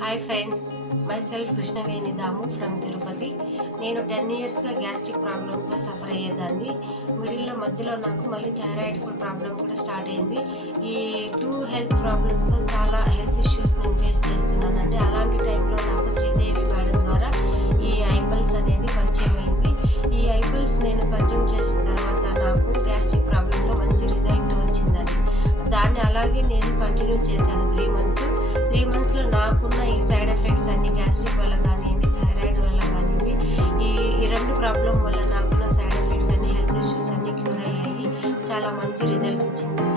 Hi friends, my self Krishnaveni Damu from Tirupati. నేను 10 ఇయర్స్గా gastric ప్రాబ్లంతో సఫర్ అయ్యేదాన్ని. మధ్యలో నాకు మళ్ళీ థైరాయిడ్ ప్రాబ్లం కూడా స్టార్ట్ అయింది. ఈ 2 హెల్త్ ప్రాబ్లమ్స్తో చాలా హెల్త్ ఇష్యూస్ నేను ఫేస్ చేస్తున్నానండి. అలాంటి టైంలో నాకు శ్రీదేవి మేడం ద్వారా ఈ ఐపల్స్ అనేది పరిచయం అయింది. ఈ ఐపల్స్ నేను కన్జ్యూమ్ చేసిన తర్వాత నాకు గ్యాస్ట్రిక్ ప్రాబ్లంలో మంచి రిజల్ట్ వచ్చిందండి. దాన్ని అలాగే నేను కంటిన్యూ చేశాను 3 మంత్స్. 3 మంత్స్లో నాకున్న ఈ సైడ్ ఎఫెక్ట్స్ అన్ని గ్యాస్ట్రిక్ వల్ల కానివ్వండి, థైరాయిడ్ వల్ల కానివ్వండి, ఈ 2 ప్రాబ్లం వల్ల నాకున్న సైడ్ ఎఫెక్ట్స్ అన్ని హెల్త్ ఇష్యూస్ అన్ని క్యూర్ అయ్యాయి. చాలా మంచి రిజల్ట్ వచ్చింది.